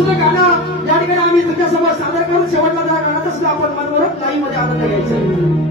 सुद्धा गाणं या ठिकाणी आम्ही तुमच्यासमोर सादर करून शेवटला त्या गाण्याचा सुद्धा आपण मनोरम लाईव्ह मध्ये आनंद घ्यायचा.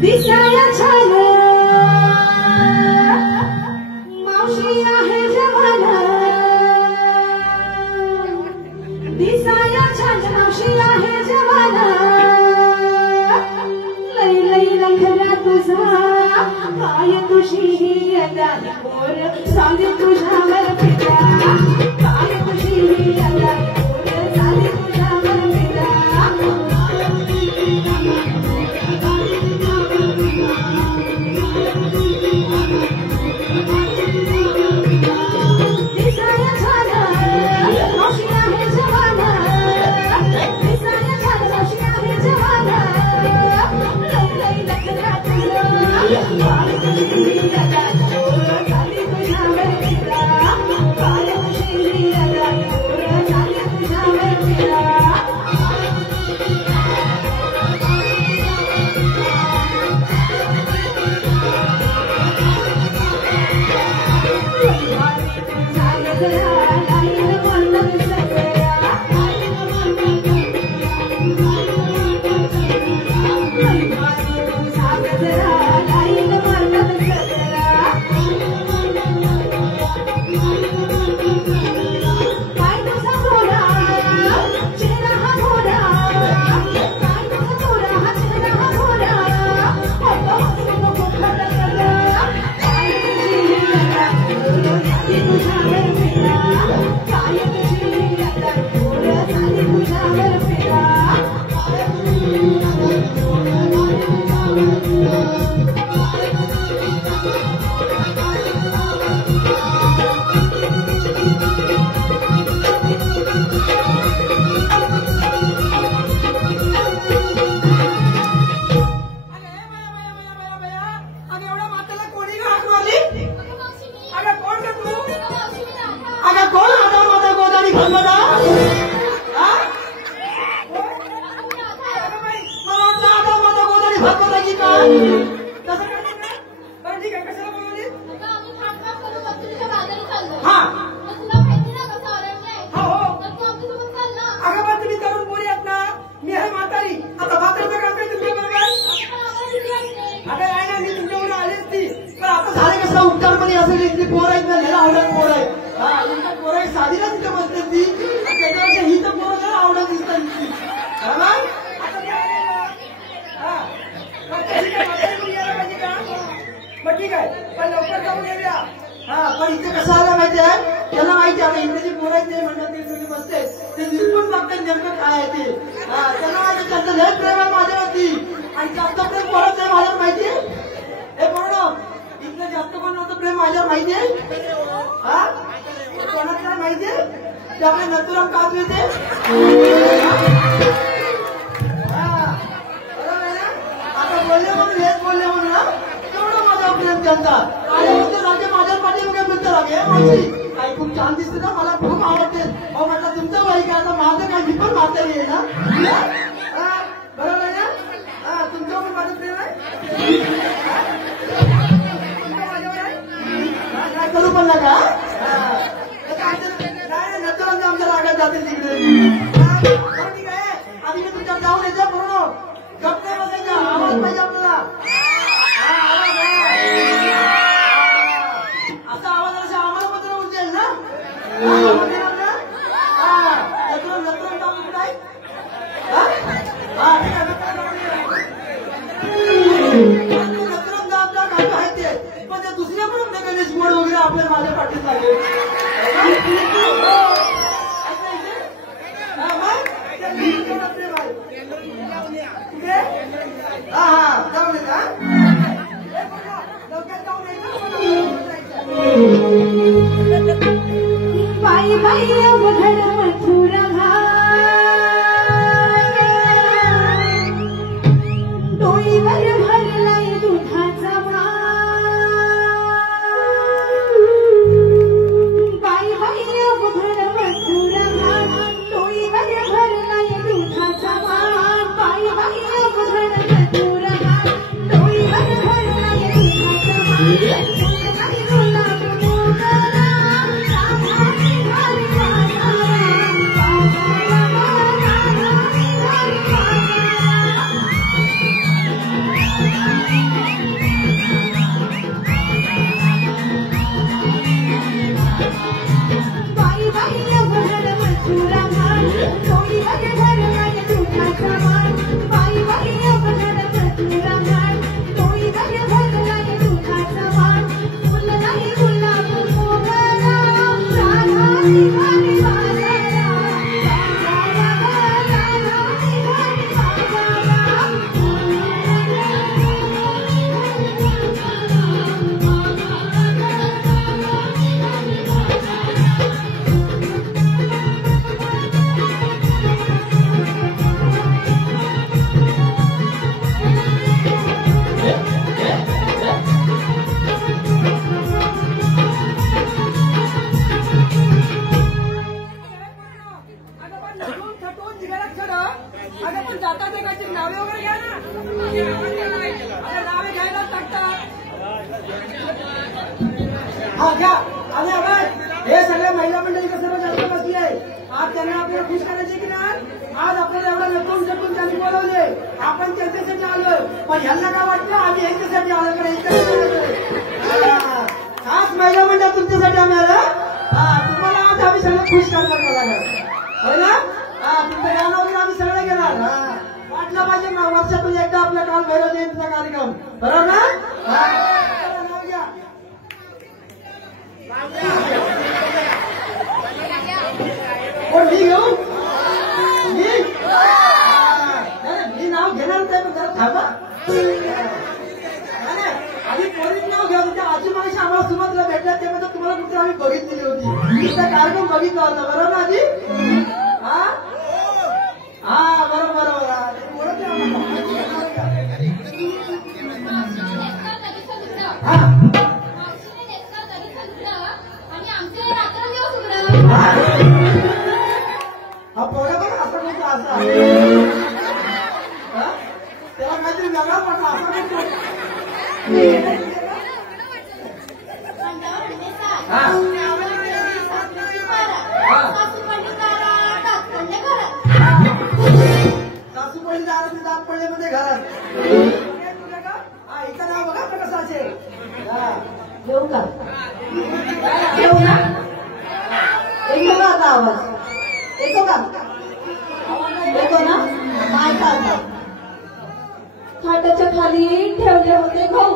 दिसाया छान मावशी आहे जवान, दिसाया छान मावशी आहे जवान, लई लई लखना तुझा काय तुझी अदा पोर सांगे तुझ्यावर फिदा, काय तुझी अदा पोर सांगे तुझ्यावर फिदा. तसं काय नाही. पण ठीक आहे, कशाला बोलवली? हा हो हो. अगं पण तुम्ही तरुण पोरी आहेत ना, मी आहे म्हातारी. आता म्हातारीचं काम काय तुमच्या बरोबर? अगं नाही ना, मी तुमच्यावर आलीच ती. पण आता झालं कसं उपचारपणे असेल, इथली पोरं आहेत ना, ह्याला आवडत पोरं आहे. हा, इथं पोरं आहे, साधीला तिथं बसते ती. त्याच्यापेक्षा ही तर पोरं जरा आवडत दिसतात ती. हा ना? आता काय आहे? हा. मग तशी काय म्हातारी मुलगी यायला पाहिजे का? मग ठीक आहे, पण लवकर जाऊन येऊया. हा, पण इथे कसं आलं माहिती आहे, त्याला माहिती आहे इंग्रजी पोरं आहेत ते म्हणतात ते तुम्ही बसते ते निरपून बघतात नेमकं काय आहे ते. हा, त्यांना माहिती त्यांचं लय प्रेम आहे माझ्यावरती आणि जास्त प्रेम कोणाचं आहे माझ्यावर माहिती आहे. हे बरोबर, इथलं जास्त कोणाचं प्रेम माझ्यावर माहिती आहे. हा, कोणाचं आहे माहिती आहे, त्यामुळे नथुराम काजू येते. हा, बरोबर आहे ना. आता बोलले म्हणून हेच बोलले म्हणून ना, तेवढं माझ्यावर प्रेम त्यांचा आल्यानंतर राजे माझ्याच पाठीमागे मिळतं रागे. माहिती काही खूप छान दिसते ना, मला खूप आवडते. अहो म्हटलं तुमचं वय काय, आता माझं काय, मी पण म्हातारी आहे ना. बरोबर आहे ना. हा, तुमचं पण माझं प्रेम आहे. तुमचं माझ्यावर आहे. काय करू पण नका. नाही नंतर आमच्या रागात जातील तिकडे. ठीक आहे, आधी मी तुमच्यावर जाऊन येते पूर्ण गप्प नाही बसायचा. आवाज पाहिजे आपल्याला. असा आवाज असा आम्हाला पत्र उचलेल ना. पण त्या दुसऱ्या पण गणेश बोर्ड वगैरे आपल्याला माझ्या पाठीत लागेल. हा हा, जाऊन येत का लवकर जाऊन बाई बाई अवघड मथुरा डोईवर भरलाय दुधाचा बाई बाई अवघड मथुरा डोईवर भरलाय दुधाचा बाई बाई अवघड मथुरा डोईवर भरलाय दुधाचा हा घ्या. आणि हे सगळ्या महिला मंडळीचं सर्व जास्त बसली आहे. आज त्यांना आपल्याला खुश करायचे की नाही. आज आपल्याला एवढा लपून छपून त्यांनी बोलवले, आपण त्यांच्यासाठी आलो. पण ह्यांना काय वाटलं आम्ही यांच्यासाठी आलो का. खास महिला मंडळ तुमच्यासाठी आम्ही आलो. तुम्हाला आज आम्ही सगळं खुश करणार लागलं हो ना. तुमचं गाणं वगैरे आम्ही सगळं घेणार. वाटलं पाहिजे ना, वर्षातून एकदा आपला काल भैरव जयंतीचा कार्यक्रम, बरोबर ना. कोण मी घेऊ. मी नाव घेणार नाही, पण जरा थांबा. आम्ही पोरीत नाव घ्या. तुमच्या आजी मागाशी आम्हाला सुरुवातीला भेटल्या तेव्हा तुम्हाला कुठे आम्ही बघितलेली होती. तुमचा कार्यक्रम बघितला होता, बरोबर ना आजी. हा हा, बरोबर बरोबर. हा पोरं पण असं म्हणतो. असं त्याला काहीतरी वेगळा वाटला. असं सासूपडी दारात दात पडले मध्ये घरात इथं नाव बघा आता कसं असेल. येऊ का येऊ ना येतो का आता आवाज येतो का येतो ना काय चालतं. खाटाच्या खाली ठेवले होते भाऊ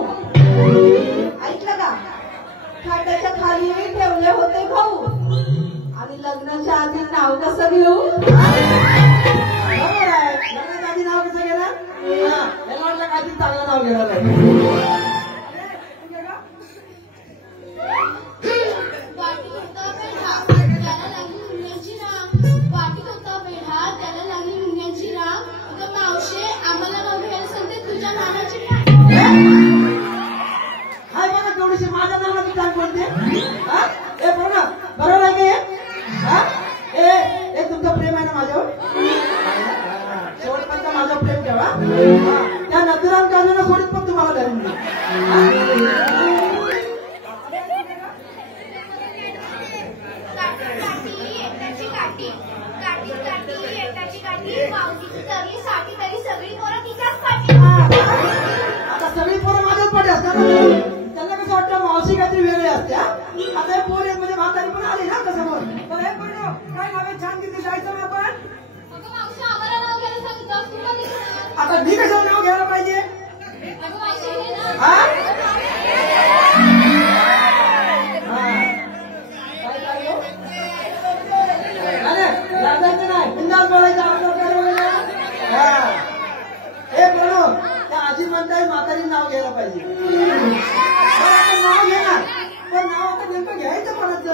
ऐकलं का. खाटाच्या खाली ठेवले होते भाऊ आणि लग्नाच्या आधी नाव कसं घेऊ. बरोबर आहे. लग्नाच्या आधी नाव कसं गेलं. याला वाटलं काय चांगलं नाव घेणार आहे. वाटीत होता पेढा त्याला लागली मुंग्यांची रांग. वाटीत होता पेढा त्याला लागली मुंग्यांची रांग. अगं मावशे आम्हाला नाव घ्यायला सांगते तुझ्या नानाची रांग. हाय बघा थोडीशी माझ्या नावाची टांग पडते. ए बघा बरोबर आहे की ए तुमचं प्रेम आहे ना माझ्यावर. शेवटपर्यंत माझं प्रेम ठेवा. त्या नंदुराम काढून सोडीत पण तुम्हाला धरून देईल. काठी एकटाची काठी मावशीची तरी साठी तरी सगळी पोरं तिच्याच पाठी. आता सगळी पोरं माझ्याच पाठी असतात. त्यांना कसं वाटतं मावशी काहीतरी वेगळी असते. आता हे पोर मध्ये म्हातारी पण आली ना आता समोर. तर हे पोरं काय नावे छान किती जायचं ना आपण. अगं मावशी आम्हाला नाव घ्यायला सांगितलं तुला मी घेणार. आता मी कशाला नाव घ्यायला पाहिजे. अगं मावशी घे ना. लागायचं नाही बिंदास बोलायचं. हे बोलो त्या आजी म्हणताय म्हातारी नाव घ्यायला पाहिजे. नाव घेणार पण नाव आता नेमकं घ्यायचं कोणाचं.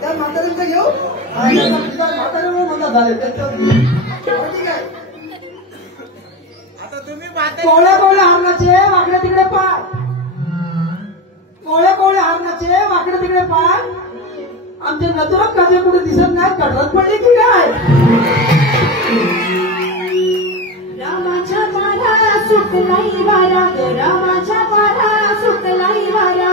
त्या म्हातारीचं घेऊ. म्हातारीमुळे म्हणतात झाले ठीक आहे. कोवळे कोवळे हरणाचे वाकडे तिकडे पाय. कोवळे कोवळे हरणाचे वाकडे तिकडे पाय. आमचे नतुरक काजे कुठे दिसत नाही. कटरत पडली की काय. रामाच्या पारा सुटलाई वारा ग रामाच्या पारा सुटलाई वारा.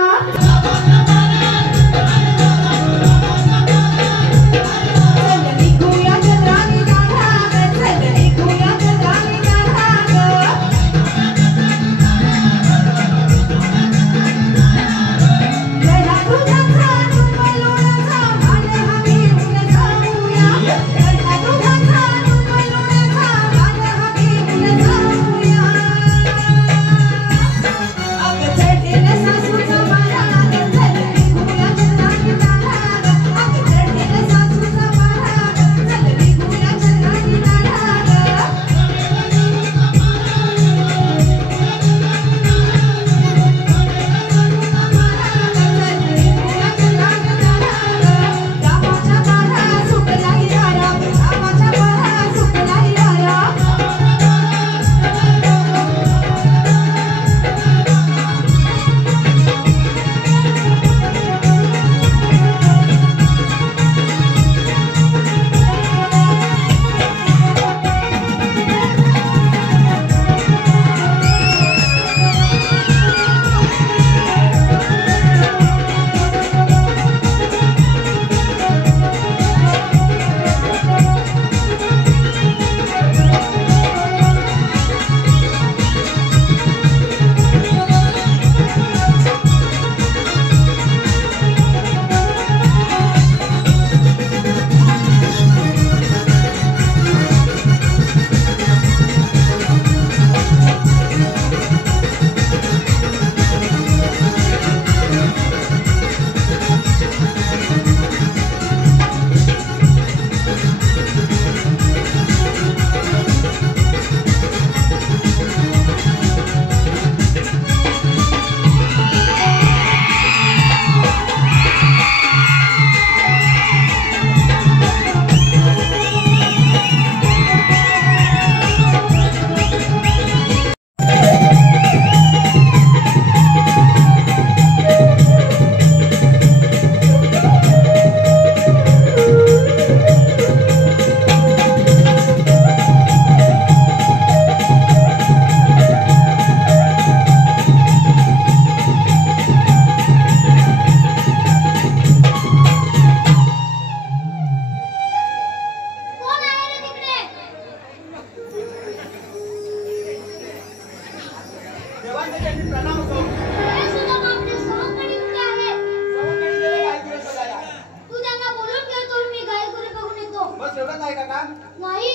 नाही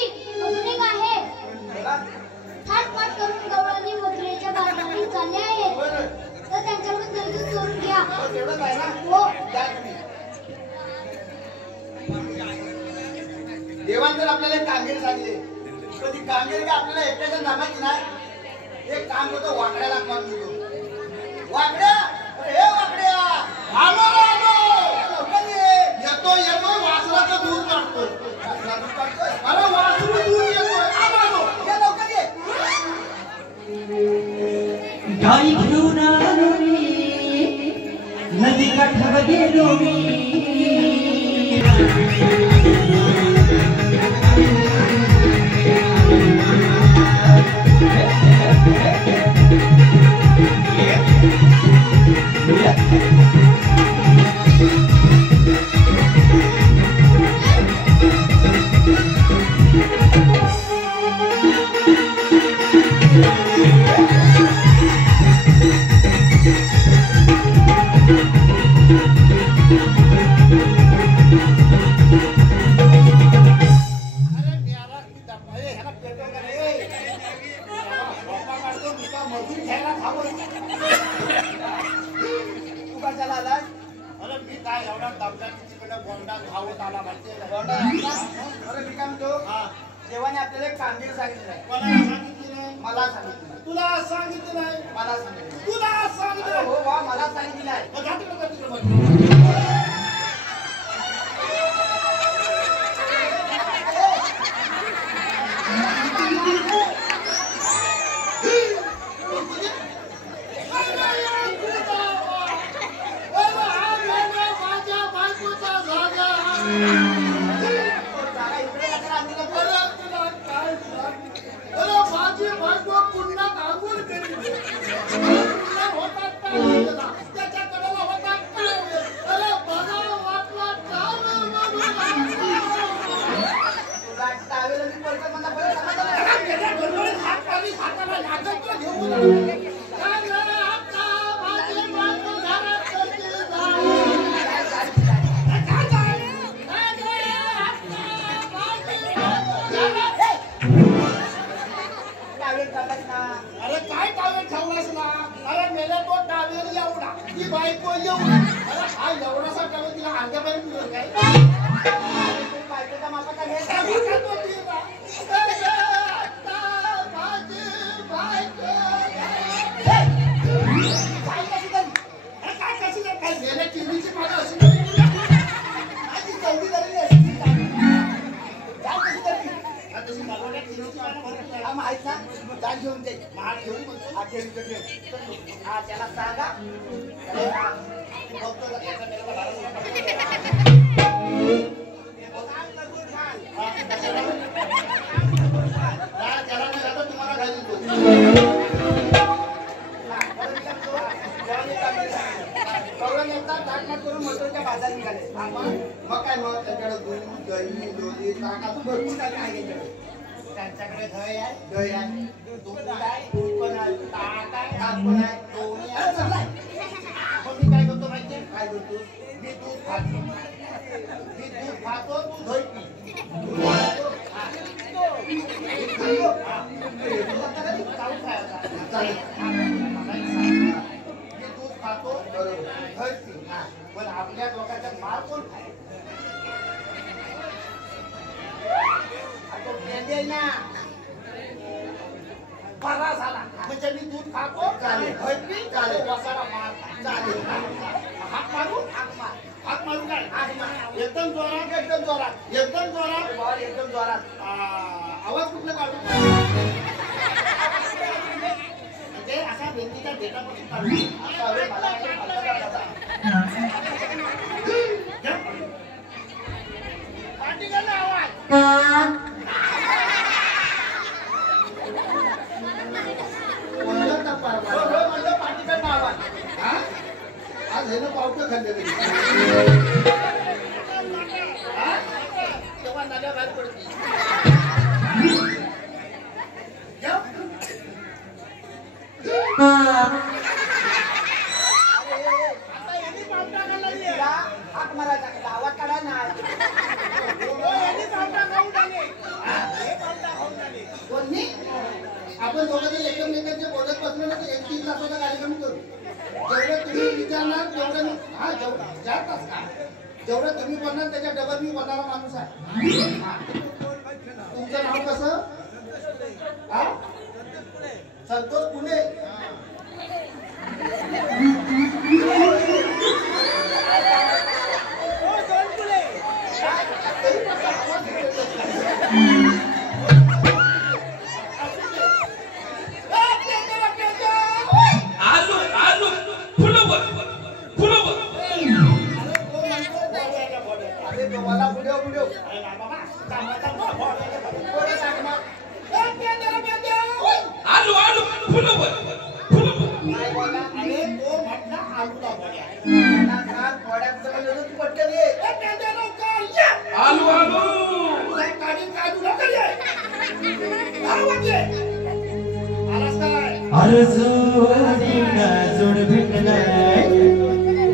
अजून एक आहे. थाटमाट करून गवळणी मथुरेच्या बाजारात चालले आहेत. तर त्यांच्याकडून जल्दी चोरून घ्या. हो. देवान तर आपल्याला एक कामगिरी सांगितली, पण ती कामगिरी आपल्याला एकट्याच्या नामाची नाही. एक काम करतो, वाकड्याला काम देतो. वाकड्या, अरे हे वाकड्या, आलो येतो येतो, वासराचं दूध काढतोय. अरे वासरू दूध येतोय, आलो ये लवकर ये. गाई घेऊन आलो मी, नदी काठावर गेलो मी. देवाने आपल्याला एक कामगिरी सांगितली नाही. मला सांगितलं. तुला सांगितलं नाही. मला सांगितलं. तुला सांगितलं. हो वा मला सांगितलं आहे. अरे काय टावेल ठेवलास ना? अरे मेले तो टावेल एवढा, ती बायको एवढा. अरे हा एवढासा टावेल तिला अंगापर्यंत मिळेल काय? बायकोच्या मापाचा घे. माहित ना जाग घेऊन दे. महाग घेऊन त्याला सांगा तुम्हाला करून मथुरेच्या बाजार निघाले. मग काय मग त्याच्याकडे दूध दही लोणी ताकातून भरपूर काही आहे त्यांच्याकडे. त्यांच्याकडे दही आहे, दही आहे, दूध आहे, दूध पण आहे, ताक आहे, ताक पण आहे, लोणी आहे, सगळं आहे. पण मी काय करतो माहितीये? काय करतो? मी दूध खातो, तू दही पी. दूध खातो दही पी. पण आपल्या लोकांचा माल कोण खाय? ना बरा झाला म्हणजे मी दूध खातो चालेल, चालेल, वसाला मार चालेल. हात मारू हात मारू काय एकदम जोरात एकदम जोरात एकदम जोरात एकदम जोरात आवाज कुठला काढू म्हणजे असा व्यक्तीचा डेटापासून काढू. आवाज पाठीकडनं आवाज आज हे ना पावटं खाल्ले तेव्हा नद्या बाहेर पडतील. आता यांनी पावटा खाल्ला जेवढं तुम्ही बनणार त्याच्या डबल मी बनणारा माणूस आहे. तुमचं नाव कसं? संतोष पुणे.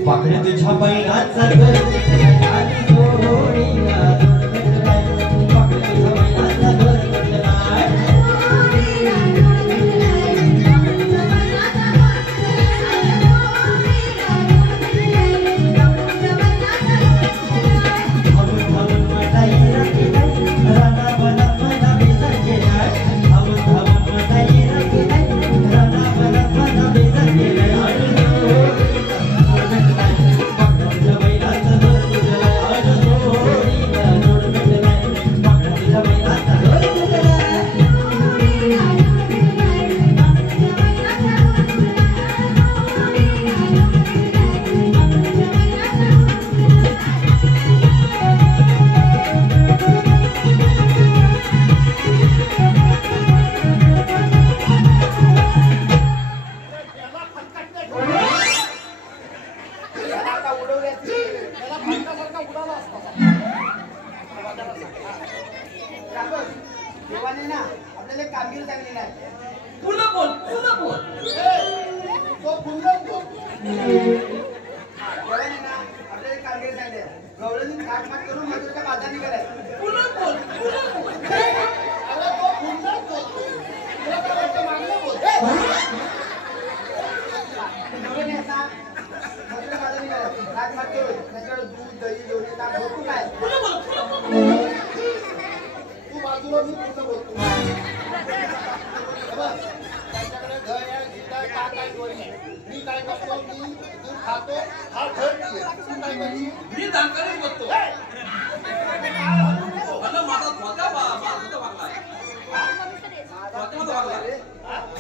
पाकडे तुझ्या बैलाचा देवाने ना आपल्याला कामगिरी चांगली नाही. पुन्हा बोल तो पुन्हा बोल. देवाने ना आपल्याला कामगिरी चांगली आहे. गवळणी काटमाट करून मजुरच्या बाजार निघालाय. पुन्हा बोल अरे तो पुन्हा बोलतो. तुला काय वाटतं मागलं बोल. गवळणी आता मजुरच्या बाजार निघालाय. काटमाट करून त्याच्याकडे दूध दही लोणी ताक भरपूर काय. तू बाजूला मी पूर्ण बोलतो. त्यांच्याकडे घर आहे, गीता आहे, ताक आहे, लोणी आहे. मी काय करतो, मी दूध खातो, हा घर पिये. तू काय करशील? मी दांकाने बोलतो. माझा धोका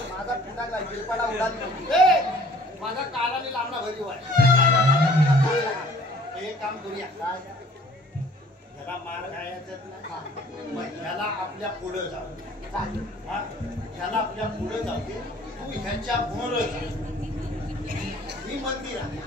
माझा फुटाकला गिरपाडा उडाली. माझा कालाने लांबला भरी वाय. हे काम करूया. ह्याला मार खायचा नाही. मग ह्याला आपल्या पुढं जाऊ. ह्याला आपल्या पुढं जाऊ दे. तू ह्याच्या मोर जा. ही मंदिर आहे.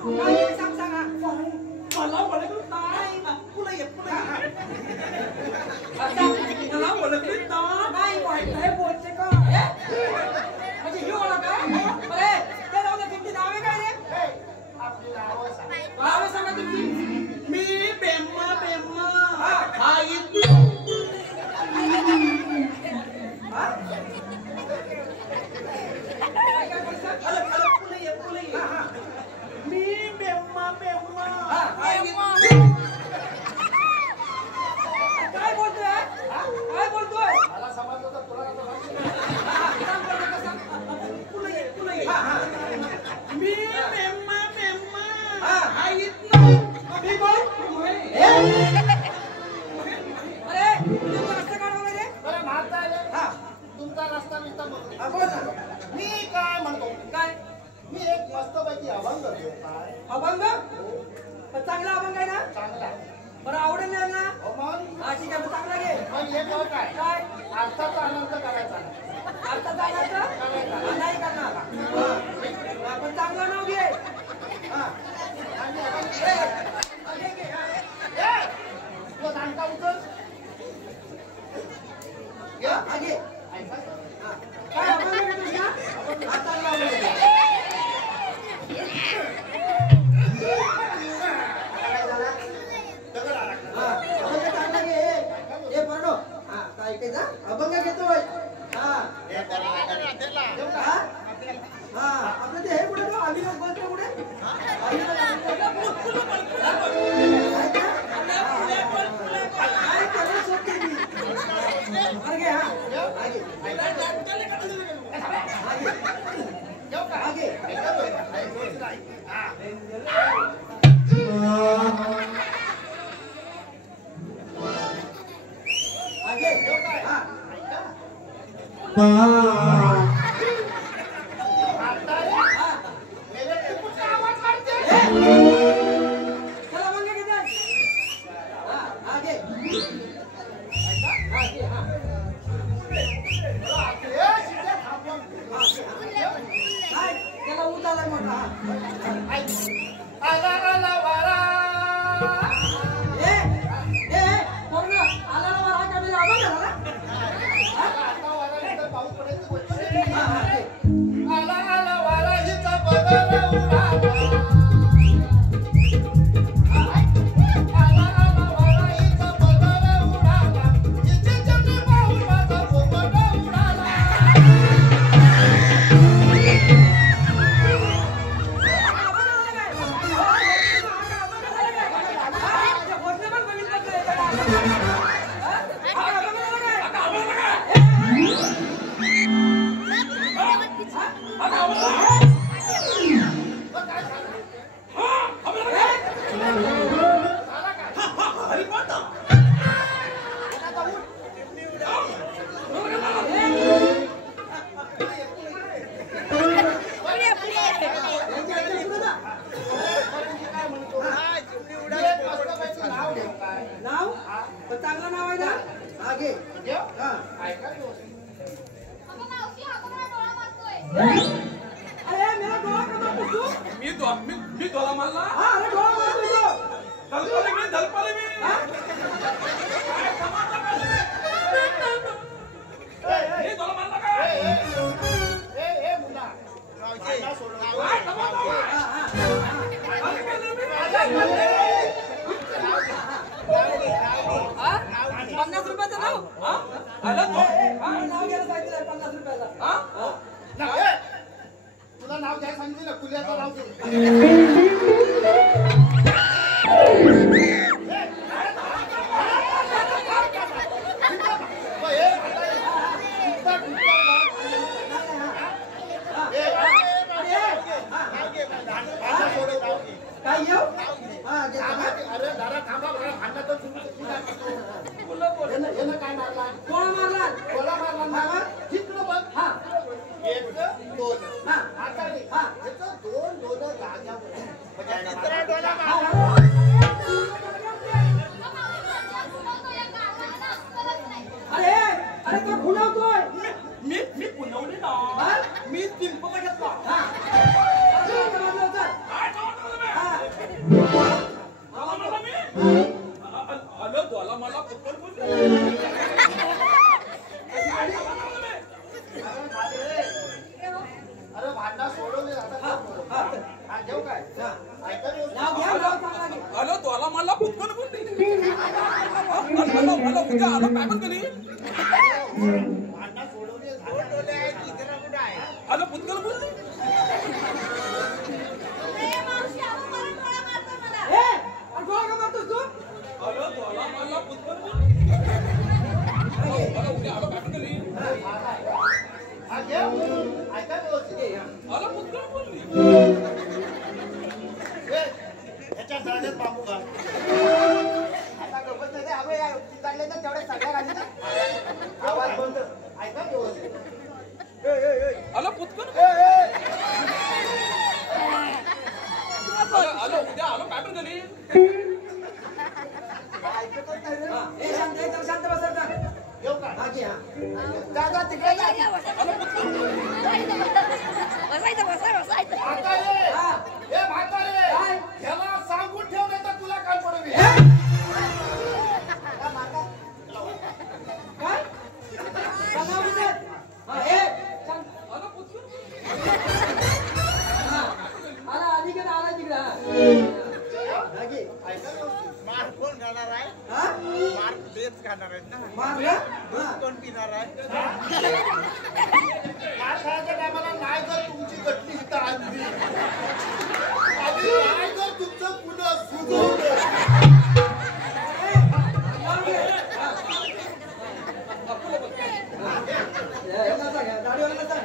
काय सांग सांग हा. मला ओळखलं नाही पुढे ये पुढे मला ओळखलं नाही वाईट आहे बोलते का म्हणजे ही ओळख आहे अरे ते जाऊ दे तुमची नावे काय रे आपली नावं सांग. नावे सांगा तुमची मी बेम्मा बेम्मा हा मी बेम्मा बेम्मा काय बोलतोय काय बोलतोय मला समजलं तर तुला कसं मी बेम्मा बेम्मा मी बोल अरे तुमचा रस्ता काढवला रे बरं मारता आले हा तुमचा रस्ता बिस्ता बघ. हा, बोल ना मी काय म्हणतो काय मी एक मस्तपैकी अभंग घेऊ काय अभंग पण चांगला अभंग आहे ना चांगला बरं आवडेल ना हो मग हा ठीक आहे मग चांगला घे मग हे बघ काय काय अर्थाचा आनंद करायचा नाही. आता जाण्याचं नाही करणार हा, पण चांगलं नाव घे हा तुला दांडका उचल हा, घे ऐका हा. काय अभंग घेतोस ना हा, चांगला अभंग घे. काय झालं? दगड आला. हा, अभंग चांगला घे हे पडो हा काय ऐकायचा अभंग घेतोय हा हे बरं. हा? हा, आपलं ते हे कुठे तो अभिनव बोलतो कुठे काय करायला सोडते मी बरं घे, हा. हा, घे. येऊ का? हा, घे. ऐकतोय का? ऐकतोय नाही. हा. हा, घे. येऊ काय? हा. ऐका. हा. मेरे कुठचा आवाज काढते? चला अभंग घेते हा, हा, घे. हा, घे, हा. हे शिट्या थांबवून. काय? त्याला ऊत आलाय मोठा हा. आला आला वारा. ए, पोरगं, आला ना मला काय म्हणजे अभंग झाला ना? आता वारा तर पाऊस पडायची गोष्ट नाही. हा, हा, घे. आला आला वारा हिचा बदल उडाला. आला आला वारा हिचा बदल उडाला. हिची चटणी पाहून माझा पोपट उडाला. एक मस्तपैकी नाव घेऊ काय? नाव पण चांगलं नाव आहे ना हा घे घेऊ? हा ऐका की. अगं मावशी हा कोणा डोळा मारतोय अरे मेरा डोळा कसा पुसू मी तुला मारला हा अरे डोळा मारतो तो धलपले मी हा? मी तुला मारला काय ए मुला रावजी सोडून हा, हा, हा. 50 रुपयाचं नाव हा? आला तो हा, नाव घ्यायला सांगितलंय 50 रुपयाला हा तुला नाव द्यायला सांगितलं ना कुल्याचं नाव घेऊ. काय येऊ हा घे. अरे जरा थांबा बरं भांडण तर तुम्ही काय मारला कोण मारला कोला मारला हा, हा. तिकडं बघ हा एक दोन हा. आता रे हा. याचं दोन जाग्यावर म्हणजे तिसरा डोला हा, मारला. हा. अरे अरे तो खुलवतोय मी पुनवली ना हा? मी चिंप घेतला हा. चल, चल, चल, चल. काय सांगतो तुम्ही? भांडणं सोडवली झाली. आलं पुतकल बोलली डोळा का मारतोस तू? आलं तो आला पुतकल बोलली उद्या आलं काय केली हा घे. ऐका व्यवस्थित. आलं पुतकल बोलली ए, ह्याच्या जळण्यात बांबू घाल. आता गप्पच नाही रे. अबे या चालले तर तेवढे सगळ्या घाली ना. आवाज बंद. ऐका व्यवस्थित. आलं पुतकल आलं उद्या आलं काय पण केली ऐकतच नाही रे. ए, शांत आहे, जरा शांत बसायचा. येऊ का? हा घे, हा. जा जा तिकडे जा. आलं पुतकल म्हातारे, हा. ए म्हातारे, काय? ह्याला सांगून ठेव नाही तर तुला काल पडवी. का मारता? काय? सांगा म्हणजे. हा, ए, शांत. आलं पुतकल हा. आला अलीकडे आला तिकडे हा. हा, घे. ऐका व्यवस्थित. मार कोण खाणार आहे? हा? मार तेच खाणार आहेत ना. मार ना? हा. कोण पिणार आहे? मार खायच्या टायमाला नाही जर तुमची गट्टी इथं आणली आणि नाही जर तुमचं पुन्हा सुजवलं नाव घे. हा. याला सांग, या दाढीवाल्याला सांग.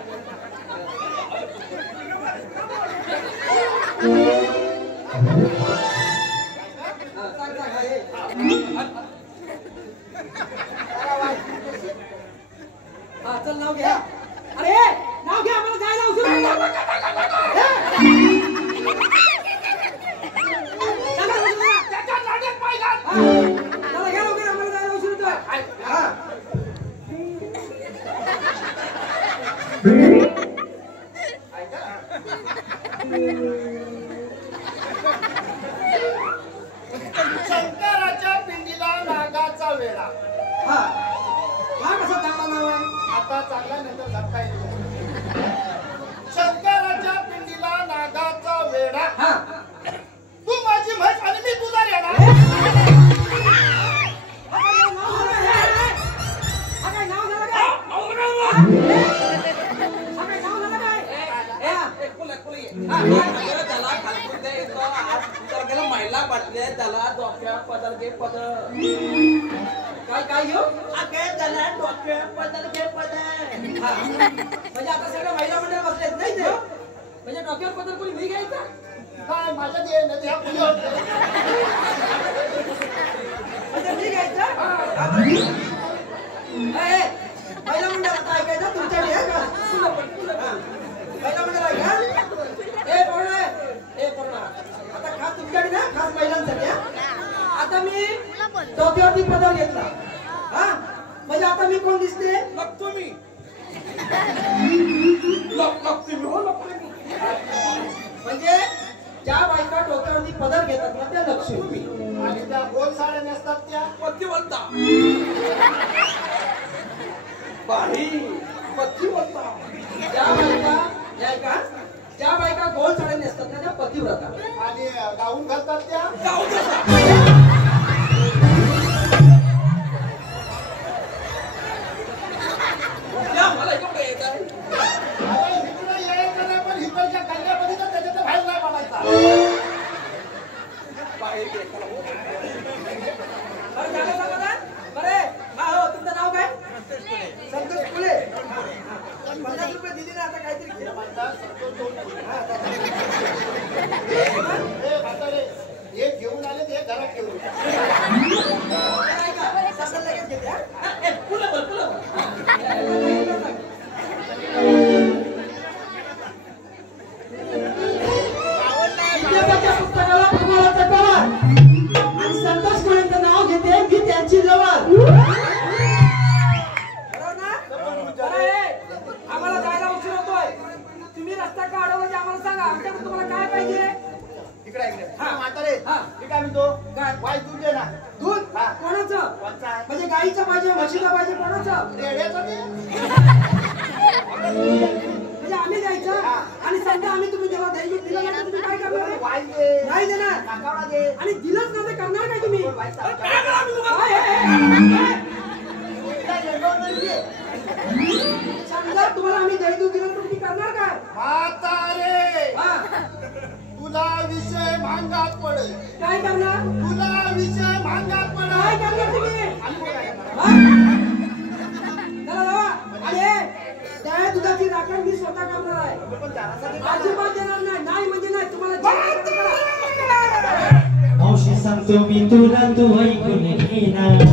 हा, सांग, सांग, हा, ये. हा, चल नाव घ्या. अरे नाव घ्या, आम्हाला जायला उशीर होईल. चला, चला, त्याच्या नाड्यात पाहिला. हा. चला, घ्या लवकर, आम्हाला जायला उशीर होतोय. हा. शंकराच्या पिंडीला नागाचा वेळा. हा. हा, कसा चांगला नाव आहे? आता चांगला नंतर झटका येतो. शंकराच्या पिंडीला नागाचा वेळा. हा. तू माझी म्हैस आणि मी तुझा रेडा. हा, काय नाव झालं काय? हा, काय नाव झालं काय? त्याला खालपून दे इथं आज तर गेला महिला बाटल्या त्याला डोक्या पदर घे पदर काय काय घेऊ? त्याला डोक्या पदर घे पदर हा. म्हणजे आता सगळ्या महिला मंडळ बसलेत नाही ते? म्हणजे डोक्यावर पदर कोणी मी घ्यायचा? काय माझ्या दे ना त्या पुढे होते. म्हणजे मी घ्यायचं? हा, बरं. ए, महिला मंडळ आता ऐकायचं तुमच्याकडे आहे का? हा. महिला मंडळ आहे का? ए पूर्ण आता खास तुमच्याकडे ना खास महिलांसाठी हा? आता मी डोक्यावरती पदर घेतला हा म्हणजे आता मी कोण दिसते? लागतो मी लागतो मी हो लागतो मी म्हणजे ज्या बायका डोक्यावरती पदर घेतात ना त्या लक्ष्मी आणि त्या गोल साड्या नसतात त्या पत्ती बोलता बाई पत्ती बोलता ज्या बायका गोल साड्या नेसतात ना त्या पतिव्रता आणि गाऊन घालतात त्या जाऊ दे या मला इकडे यायचं आहे. आता इकडे यायचं नाही पण इकडच्या कन्यामध्ये तर त्याच्यात बाहेर नाही पडायचा. बाहेर गेला हो. बरं झालं समाधान? बरे हो तुमचं नाव काय? संतोष फुले 50 रुपये दिली ना आता काहीतरी घे. ए, म्हातारे, हे घेऊन आले ते घरात ठेवून. नाही का? सासर लगेच घेते हा? ए, पुढं बोल, पुढं बोल. इतिहासाच्या पुस्तकाला भूगोलाचा कवर आणि संतोष फुलेंचं नाव घेते मी त्यांची जवळ बरोबर ना? बरं आहे. आम्हाला जायला उशीर होतोय तुम्ही रस्ता का अडवला आम्हाला सांगा आमच्याकडे तुम्हाला काय पाहिजे? इकडे हा. म्हातारे हा. मी काय म्हणतो काय? वाय दूध दे ना. दूध हा. कोणाचं? कोणचा आहे? म्हणजे गाईचं पाहिजे म्हशीचं पाहिजे कोणाचं? रेड्याचं दे. म्हणजे आम्ही जायचं हा. आणि समजा आम्ही तुम्ही त्याला दही दिलं नाही तर तुम्ही काय करणार? वाय दे. नाही देणार नाकावडा दे. आणि दिलंच नाही तर करणार काय तुम्ही? वाय चावता. काय करा आम्ही तुम्हाला? तुला येणार नाही दे. दहीदूध दिलं तर ती करणार काय? म्हातारे हा, तुला विषय भांगात पडेल. काय करणार? तुला विषय भांगात काय पडेल. करणार तुम्ही? आणि कोण आहे? हा? चला जावा. आणि त्या दुधाची राखण मी स्वतः करणार आहे. पण त्यासाठी अजिबात देणार नाही. नाही म्हणजे नाही. तुम्हाला जे करायचं करा. मावशी सांगतो मी तुला तू ऐकून घेणार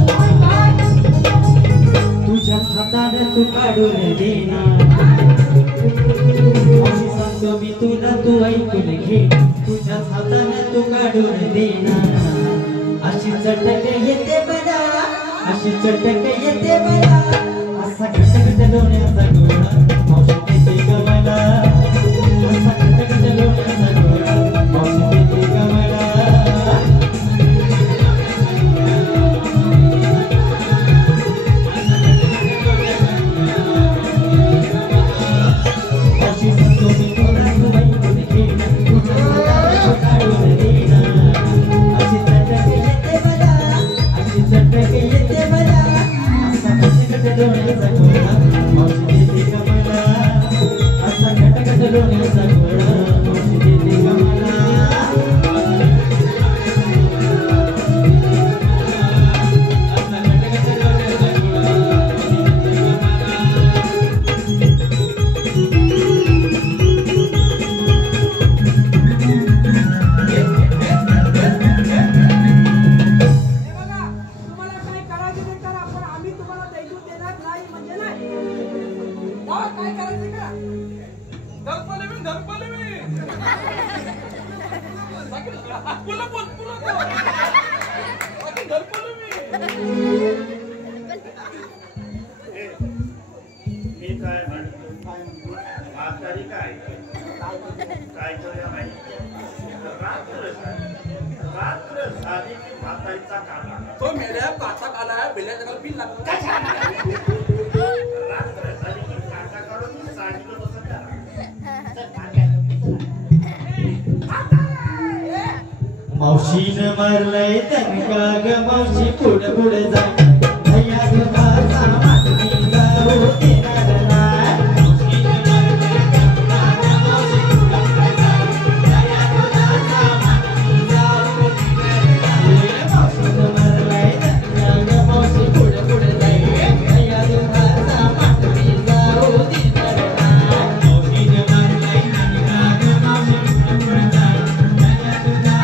तुझ्या हाताने तू काढून देणार मावशी सांगतो मी तुला तू ऐकून घे तुझ्या हाताने तू काढून देणार अशी चटक येते बडा अशी चटक येते बडा असा घटघट लोण्याचा गोळा मावशी देते ग मला असा घटघट लोण्याचा गोळा मावशी देते ग मला मी काय म्हणतो म्हातारी काय काय करूया माहिती रात्र झाली की म्हातारीचा काला तो मेल्या काचा काला बेल्या जगाला पिन लागतो रात्र झाली की काटा काढून सांगितलं तसं करा. मावशीनं मारलंय तनका ग मावशी पुढं पुढं जा भैया तुझा मातमी जाऊ देणार नाही मावशीनं मारलंय तनका ग मावशी पुढं पुढं जा भैया तुझा मातमी जाऊ देणार नाही मावशीनं मारलंय तनका ग मावशी पुढं पुढं जा भैया तुझा मातमी जाऊ देणार नाही मावशीनं मारलंय तनका ग मावशी पुढं पुढं जा भैया तुझा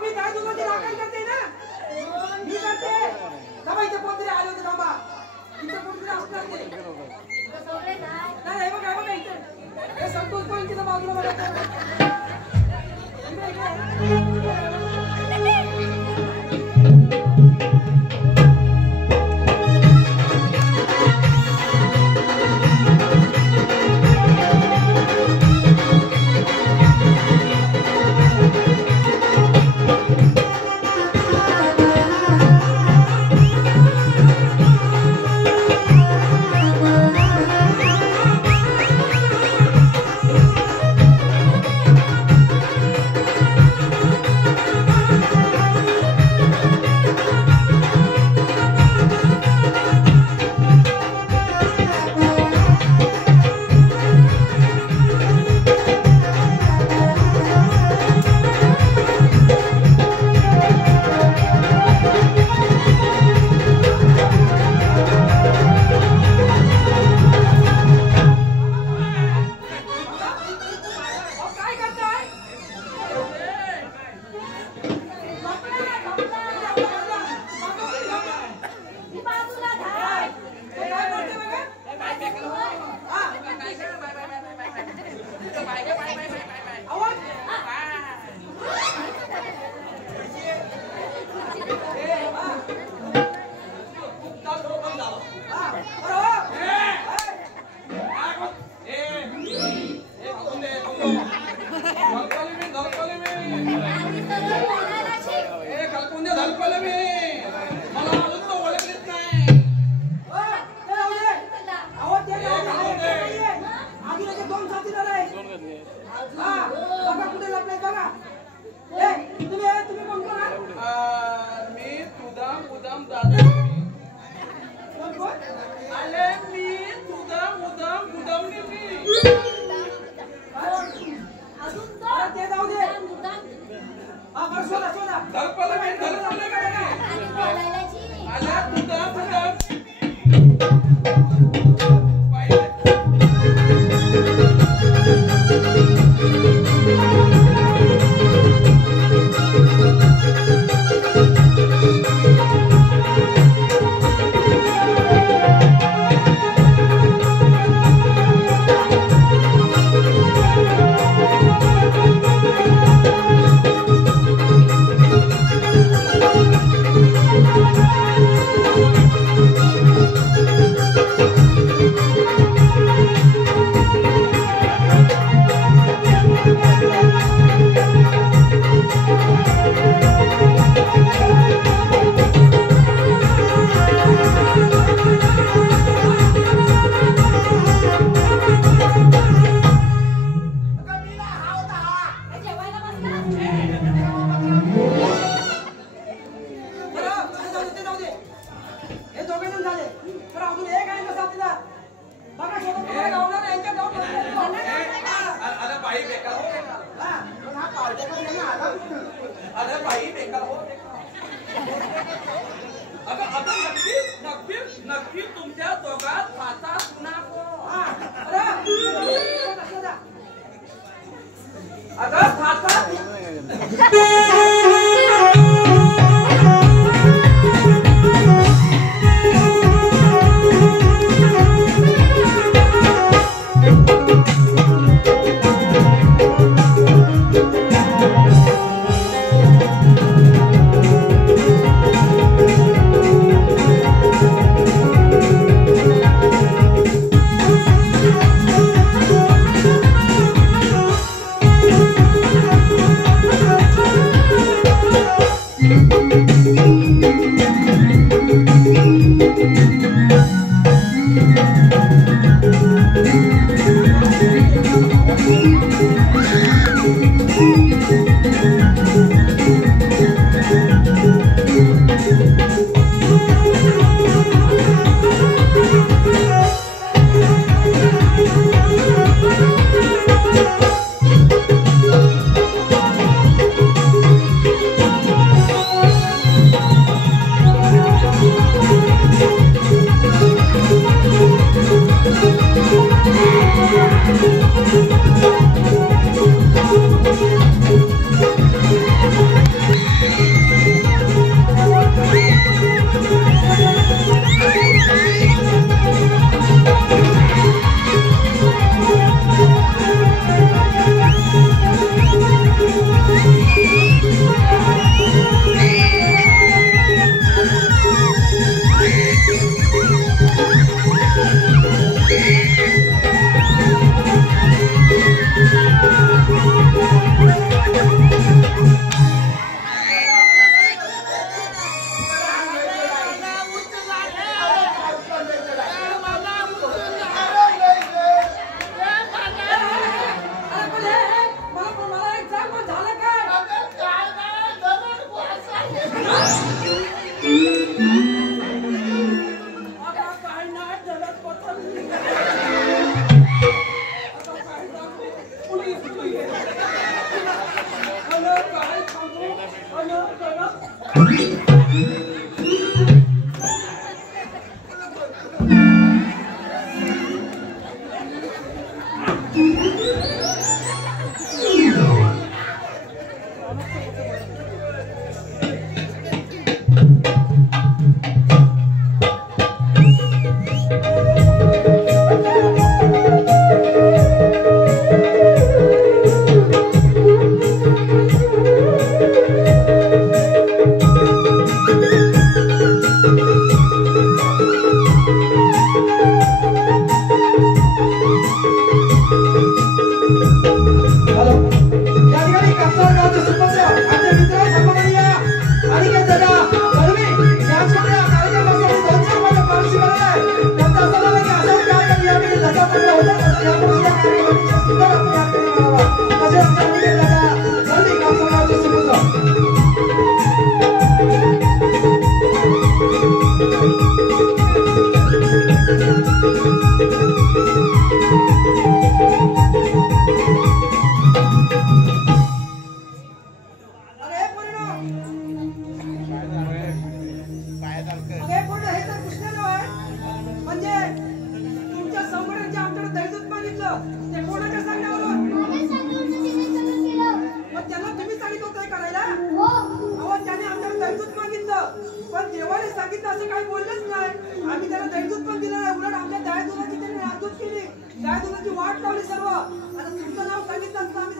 अहो मी काय दुधाची राखण करते ना मी करते थांबा इथे कोणतरी आले होते थांबा इथे कोणतरी असणार ते नाही हे बघा इथे हे संतोष पण तिथं बाजूला बघा नक्की तुमच्या दोघात फासा सुनाको अगं फासा पण देवाने सांगितलं असं काही बोललंच नाही. आम्ही त्याला दैवदूत पण दिलं नाही, उलट आमच्या दैवदूताची त्यांनी राजदूत केली, दैवदूताची वाट लावली सर्व. आता तुमचं नाव सांगितलं असतं आम्ही